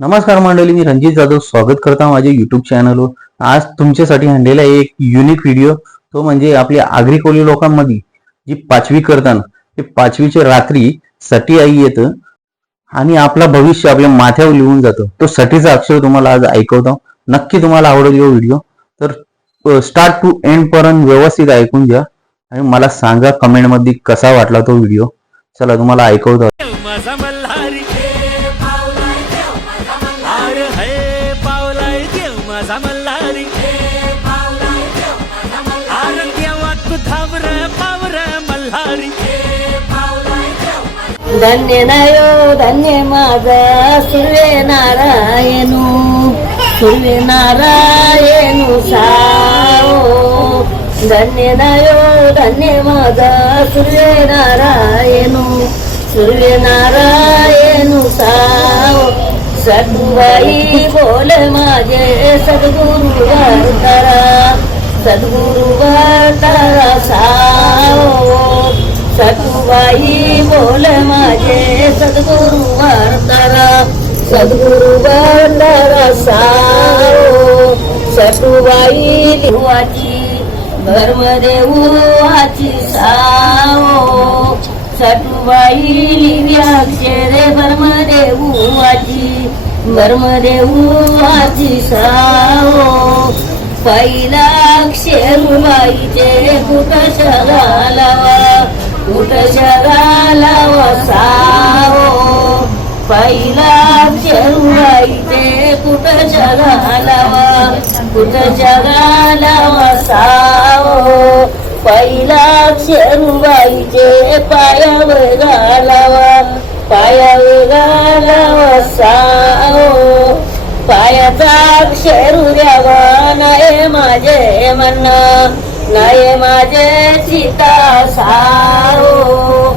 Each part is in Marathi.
नमस्कार मंडळी मी रणजित जाधव स्वागत करता माझ्या युट्यूब चॅनलवर आज तुमच्यासाठी आणलेला एक युनिक व्हिडिओ तो म्हणजे आपल्या आगरी कोळी लोकांमध्ये जी पाचवी करताना ते पाचवीच्या रात्री सटी आई येतं आणि आपला भविष्य आपल्या माथ्यावर लिहून जातं. तो सटीचा अक्षर तुम्हाला आज ऐकवतो. नक्की तुम्हाला आवडेल यो व्हिडिओ तर स्टार्ट टू एंड पर्यंत व्यवस्थित ऐकून घ्या आणि मला सांगा कमेंटमध्ये कसा वाटला तो व्हिडिओ चला तुम्हाला ऐकवतो. धन्य नयो धन्य माझा सुर्वे नारायणू सुर्वे नारायणू साओ धन्य नयो धन्य माझा सुर्वे नारायणू सुर्वे नारायणू साओ सद्गुबाई बोल माझे सद्गुरु भरतारा बोल माझे सद्गुरु वार्तारा सद्गुरु वार्तारा सारो. सतुबाई देवाची धर्मदेवाची साओ सटुबाई लिव्याक्षरे धर्म ब्रह्मदेवाची साओ पहिला शेरुबाईचे कुठ शगालावा भूत जगाला साओ पहिला शेरुबाईचे कुठ जगाला कुठ जगाला साओ पहिला शेरुबाईचे पायावर घालावा पायावर घालावा साओ पायाचा अक्षर द्यावा नाही माझे म्हणणं. नये माझे सीता सारो.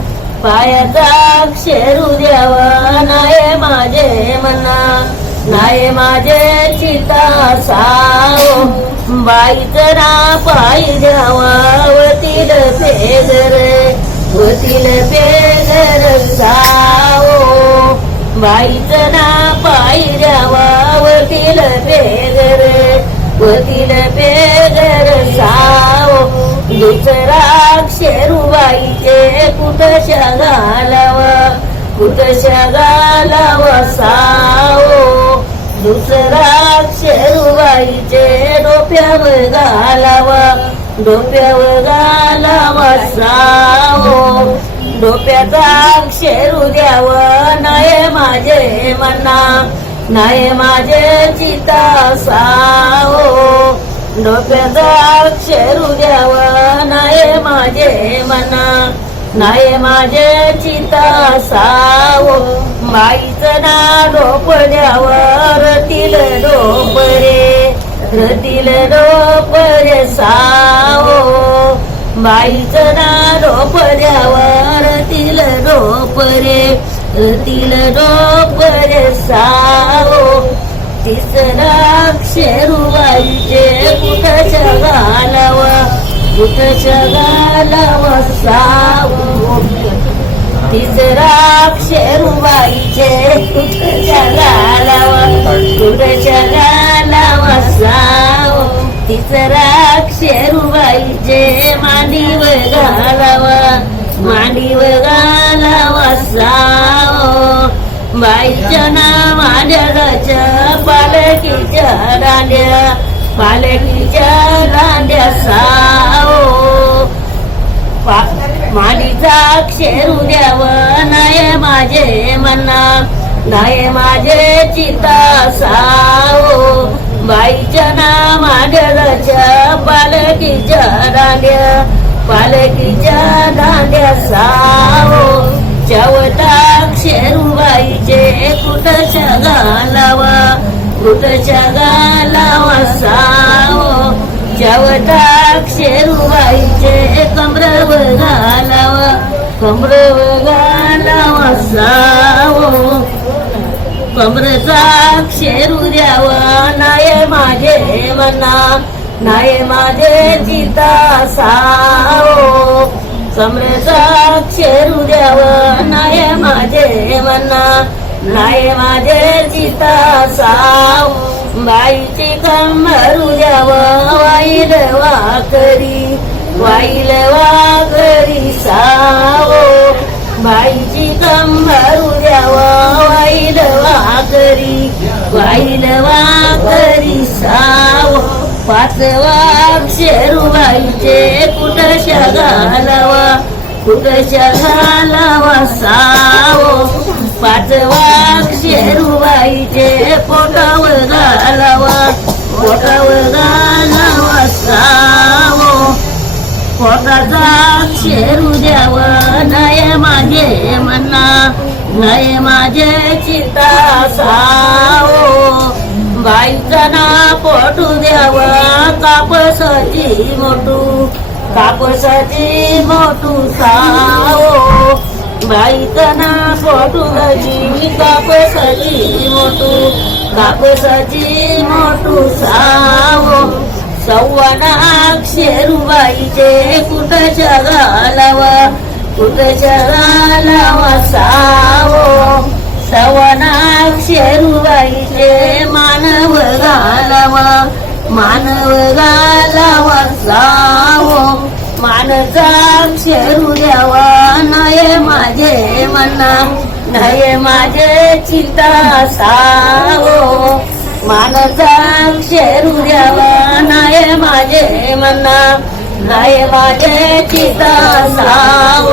पायाचा शेरू द्यावा नये माझे मना. नाही माझे चिता साओ बाईचं ना पायी द्यावा वतील पेगर वतील पेगर साओ बाईचं ना पायी द्यावा वतील पेगर वकील शेरुबाईचे कुठ शगालावा कुठ शगालावा साओ दुसरा शेरुबाईचे डोप्यावर घालावा डोप्यावर घालावा साओ डोप्याचा शेरू द्यावं नाही माझे मना नाही माझे चिता साओ डोक्यात अक्षरू द्यावं. नाही माझे मना नाही माझे चिता सावो बाईचं ना डोप द्याव. रतील डोप रे रतील डोप रे सावो. बाईचं ना डोप द्याव. तिल डोप रे रतील डोप रे साओ शेरुबाईचे कुठच्या शगालाव कुठच्या शगालाव साऊ तिसरा शेरुबाईचे कुठ शगालाव कुठ शगालाव साओ तिसरा शेरुबाईचे मांडीव घालावा मांडीव घालावा साओ बाईच्या ना माझ्याच्या पालखीच्या दांड्या पालखीच्या दांड्या साओ पा- मालीचा अक्षर द्यावं नाही माझे मना नाही माझे चिता साओ बाईच्या ना मांडळाच्या पालखीच्या दांड्या पालखीच्या दांड्या साओ चवटा शेरुबाईचे बाई शगालावा कुठ शगालावा साओ चवटा शेरुबाईचे कमरव घालावा. कमरव घालावा साओ कमरचा शेरू द्यावा नाय माझे मना नाही माझे चिता साओ समृद्धा शेरू द्यावं नाही माझे मना नाही माझे चिता साव. बाईची कंबरू द्यावा वाई देवा करी वाकरी वाईल वाकरी साव. बाईची कमरू द्याव वाईल वाकरी वाईल वाकरी साव. पाचवा शेरूबाईचे कुठं कुठ कुठं शगालावा साव. पाचवा शेरुबाईचे पोटाव घालावा पोटाव घालावा सावो. पोटाचा शेरू द्यावा नये माझे म्हणा नये माझे चिता सावो. बाईचा ना पोटू द्यावा कापसाची मोठू कापसाची मोठू सावो. बाईचा ना पोटू कापसाची मोठू कापसाची मोठू सावो. सव्वानाक शेरूबाईचे कुठच्या घालावा कुठच्या घालावा सावो. सव्वानाक शेरूबाईचे मानव घालावा मानव घालावा सावो. मानचा शेरू द्यावा नये माझे म्हणा नये माझे चिता सावो. मानचा शेरू द्यावा नये माझे म्हणा नये माझे चिता साव.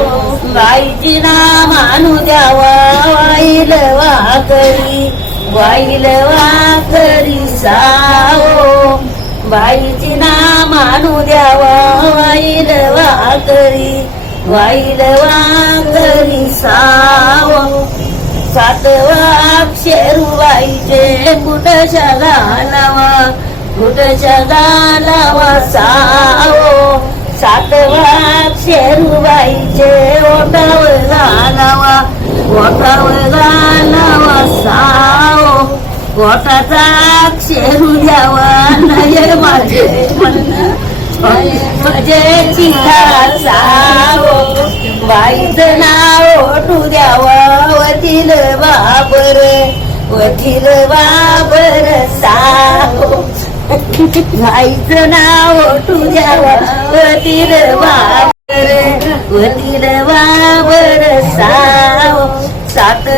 बाईची ना मानू द्यावा वाईल वाकरी वाईल वाकरी सावो. बाईची ना मानू द्यावा वाईल वाकरी वाईल वाकरी साव. सातवा शेरूबाईचे कुठच्या घालावा कुठच्या घालावा साव. सातवा शेरूबाईचे ओटावर घालावा ओटावर घालावा साव. पोटाचा शेरू द्यावा नये माझे म्हणणं. माझे चिता सावो हो. बाईचं नाव ओटू द्यावं वतील बाबर. वतील बाबर सावो बाईचं नाव ओटू द्यावं वतील बाबर वतील बाबर सावो सात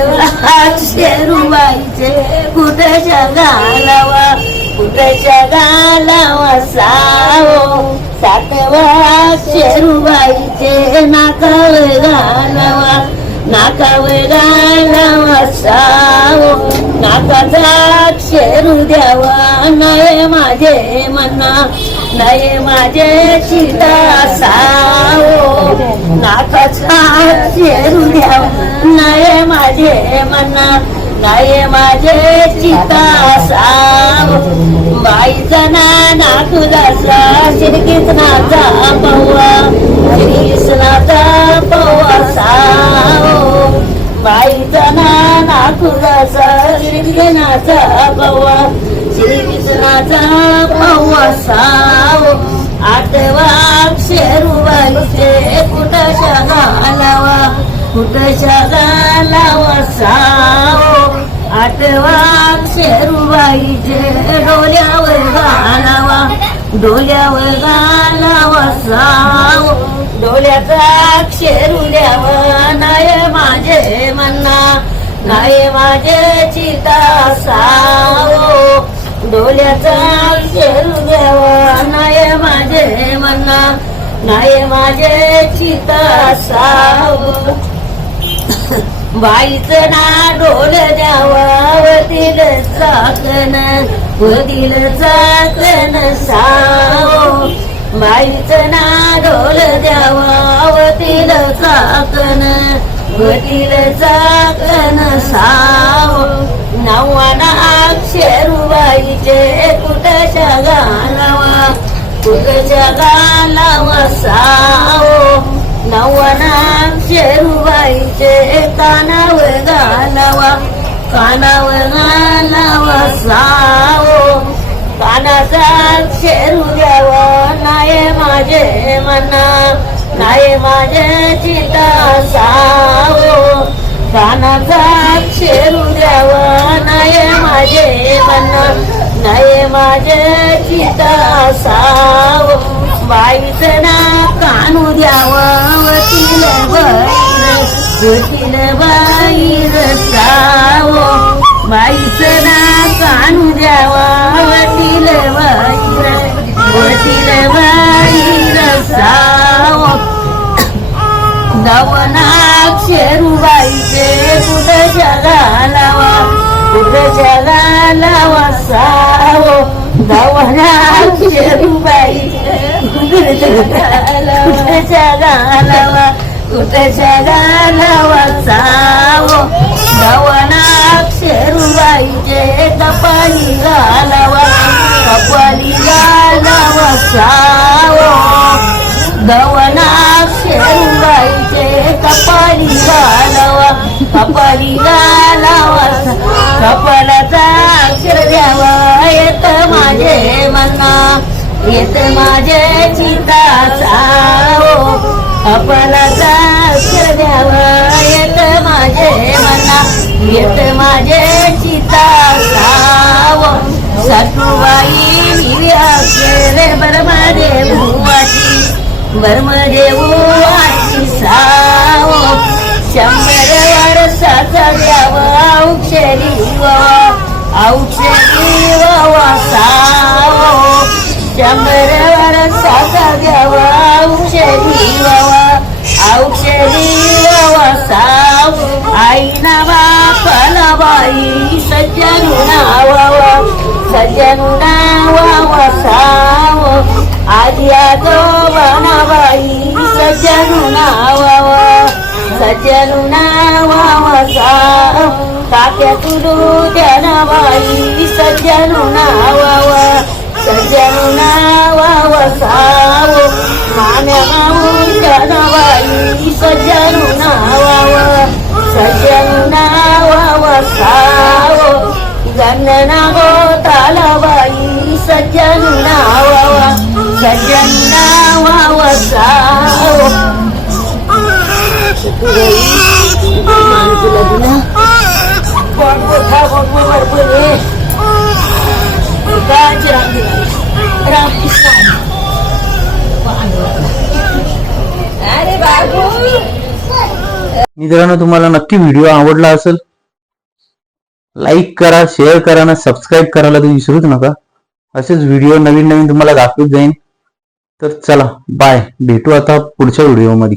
पाहिजे. कुठं जगालावा कुठं जगालावा सावो. सातवा शेरूबाईचे नाकावर घालावा. नाकावर घालावा सावो. नाकाचा शेरू द्यावा. नये माझे मना नये माझे चिता सावो. नाकाचा शेरू द्यावा. नये माझे मना नये माझे चिता साम बाईचा ना नाकुदासा श्री कृष्णाचा पौवा श्रीकृष्णाचा पौवा साव बाईचा ना श्री कृष्णाचा पौवा श्रीकृष्णाचा पौवा सावो आठवा शेरूबाईचे लावा? कुठं कुठच्या लावा सावो आठवा शेरूबाईचे डोल्यावर घालावा डोल्यावर घालावा साव. डोल्याचा शेरू द्यावा नाय माझे म्हणा नाय माझे चिता साव. डोल्याचा शेरू द्यावा नाय माझे म्हणा नाय माझे चिता साव. बाईचं ना डोल द्यावा वतील चाकण वतील चाकण बाईचं ना डोल द्यावावतील चाकण चाकन चाकण सावो. नव्वाना बाईचे कुठच्या गाणावा कुठच्या गाणावा साव. नवना रुबाईचे कानावर घालावा कानावर घालावा सावो. कानाचा शेरू द्यावा नाय माझे मना नाही माझे चिता सावो. कानाचा शेरू द्यावा नाय माझे माझे चिता सावो. बाईच ना कानू द्यावं वकील बाई वकील बाईर सावो बाईच ना कानू द्यावा वकील बाई वकील बाईर सावो नवनाथ शेरूबाईचे कुठं जगालावा कुठं जगालावा सा नवनाथ शेरूबाईचे कुठं जगालावा कुठं जगालावा कुठं सावो नवनाथ शेरूबाईचे कपाली घालावा कपाली घालावा सावो दवनाथ शेरुबाईचे कपाली घालावा कपाली घालावा येत माझे चिता सावो कपालाचा अक्षर द्यावा येत माझे मना. येत माझे चिता सावो सटुबाई निर्या केले बरमादेव वाटी बर्मदेव वाटी वर्षाचा द्यावा औषधी वावा औषधी वावा साव आई नावा कलाबाई सज्जनु नावावा सज्जनु नावावा साव आजी आजो बनाबाई सज्जनु नावावा सज्जनु नावावा साव काक्या तुलू ध्यानाबाई सज्जनु नावावा सज्जनु नावावा साव मान्या माऊ ध्यानाबाई सज्जनु नावावा सज्जनु नावावा साव गणना गो तालाबाई सज्जनु नावावा सज्जनु नावावा रामकृष्ण अरे बाबू मित्रांनो तुम्हाला नक्की व्हिडिओ आवडला असेल लाईक करा शेअर करा आणि सबस्क्राईब करायला तर विसरूच नका. असेच व्हिडिओ नवीन नवीन तुम्हाला दाखवत जाईन. तर चला बाय भेटू आता पुढच्या व्हिडिओमध्ये